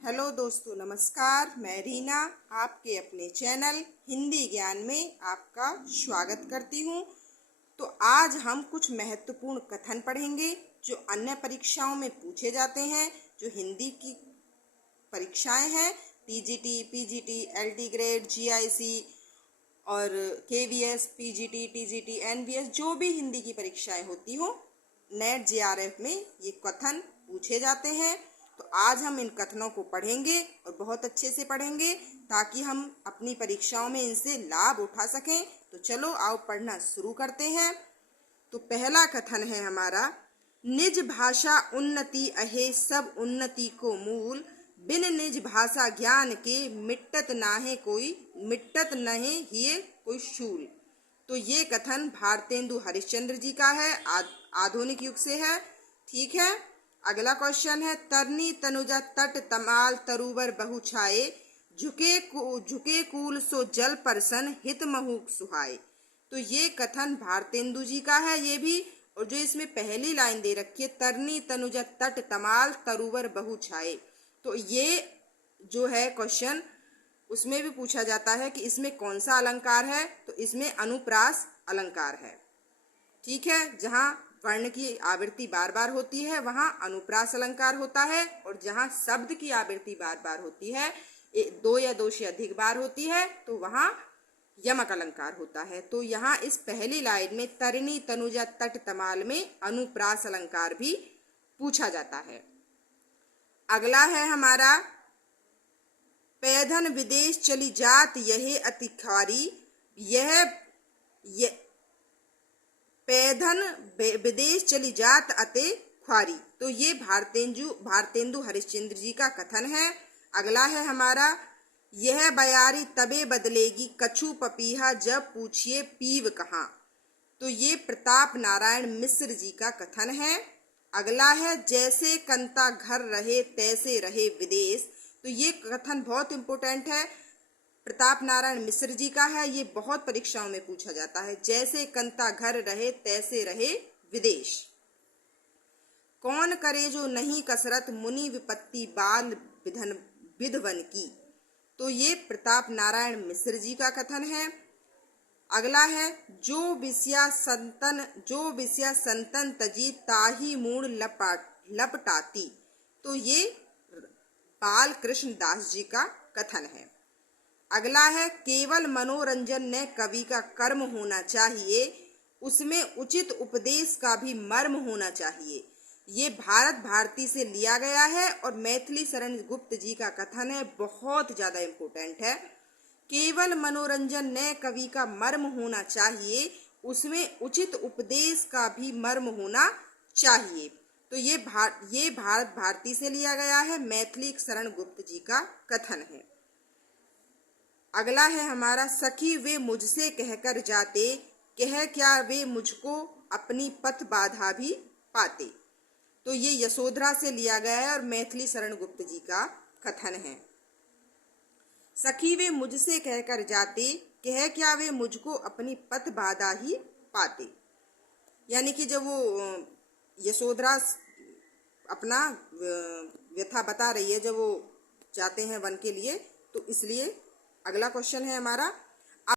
Hello दोस्तों, नमस्कार। मैं रीना आपके अपने चैनल हिंदी ज्ञान में आपका स्वागत करती हूँ। तो आज हम कुछ महत्वपूर्ण कथन पढ़ेंगे जो अन्य परीक्षाओं में पूछे जाते हैं। जो हिंदी की परीक्षाएं हैं, TGT, PGT, LT grade, GIC और केवीएस, पीजीटी, टीजीटी, एनवीएस, जो भी हिंदी की परीक्षाएं होती हो, नेट जेआरएफ में ये कथन पूछे जाते हैं। तो आज हम इन कथनों को पढ़ेंगे और बहुत अच्छे से पढ़ेंगे ताकि हम अपनी परीक्षाओं में इनसे लाभ उठा सकें। तो चलो आओ पढ़ना शुरू करते हैं। तो पहला कथन है हमारा, निज भाषा उन्नति अहे सब उन्नति को मूल, बिन निज भाषा ज्ञान के मिटत नहे हिये कोई शूल। तो ये कथन भारतेंदु हरिश्चंद्र जी का है, आधुनिक युग से है। ठीक है। अगला क्वेश्चन है, तरनी तनुजा तट तमाल तरुवर बहु छाए, झुके कूल सो जल परसन हित महु सुहाए। तो ये कथन भारतेंदु जी का है ये भी। और जो इसमें पहली लाइन दे रखी है, तरनी तनुजा तट तमाल तरुवर बहु छाए, तो ये जो है क्वेश्चन, उसमें भी पूछा जाता है कि इसमें कौन सा अलंकार है। तो इसमें अनुप्रास अलंकार है। ठीक है। जहाँ वर्ण की आवृत्ति बार बार होती है वहां अनुप्रास अलंकार होता है, और जहां शब्द की आवृत्ति बार बार होती है, दो या दो से अधिक बार होती है, तो वहां यमक अलंकार होता है। तो यहाँ इस पहली लाइन में तरनी तनुजा तट तमाल में अनुप्रास अलंकार भी पूछा जाता है। अगला है हमारा, पैधन विदेश चली जात यहे अति ख्वारी, पैधन विदेश चली जात अते ख्वारी। तो ये भारतेंदु हरिश्चंद्र जी का कथन है। अगला है हमारा, यह बयारी तबे बदलेगी कछु पपीहा जब पूछिए पीव कहाँ। तो ये प्रताप नारायण मिश्र जी का कथन है। अगला है, जैसे कंता घर रहे तैसे रहे विदेश। तो ये कथन बहुत इंपॉर्टेंट है, प्रताप नारायण मिश्र जी का है। ये बहुत परीक्षाओं में पूछा जाता है, जैसे कंता घर रहे तैसे रहे विदेश। कौन करे जो नहीं कसरत मुनि विपत्ति बाल विधवन की। तो ये प्रताप नारायण मिश्र जी का कथन है। अगला है, जो विषया संतन तजी ताही मूड लपटाती। तो ये बाल कृष्ण दास जी का कथन है। अगला है, केवल मनोरंजन ने कवि का कर्म होना चाहिए, उसमें उचित उपदेश का भी मर्म होना चाहिए। ये भारत भारती से लिया गया है और मैथिली शरण गुप्त जी का कथन है, बहुत ज्यादा इम्पोर्टेंट है। केवल मनोरंजन ने कवि का मर्म होना चाहिए, उसमें उचित उपदेश का भी मर्म होना चाहिए। तो ये भारत भारती से लिया गया है, मैथिली शरण गुप्त जी का कथन है। अगला है हमारा, सखी वे मुझसे कहकर जाते, कह क्या वे मुझको अपनी पथ बाधा भी पाते। तो ये यशोधरा से लिया गया है और मैथिली शरण गुप्त जी का कथन है। सखी वे मुझसे कहकर जाते, कह क्या वे मुझको अपनी पथ बाधा ही पाते। यानी कि जब वो यशोधरा अपना व्यथा बता रही है जब वो जाते हैं वन के लिए, तो इसलिए। अगला क्वेश्चन है हमारा,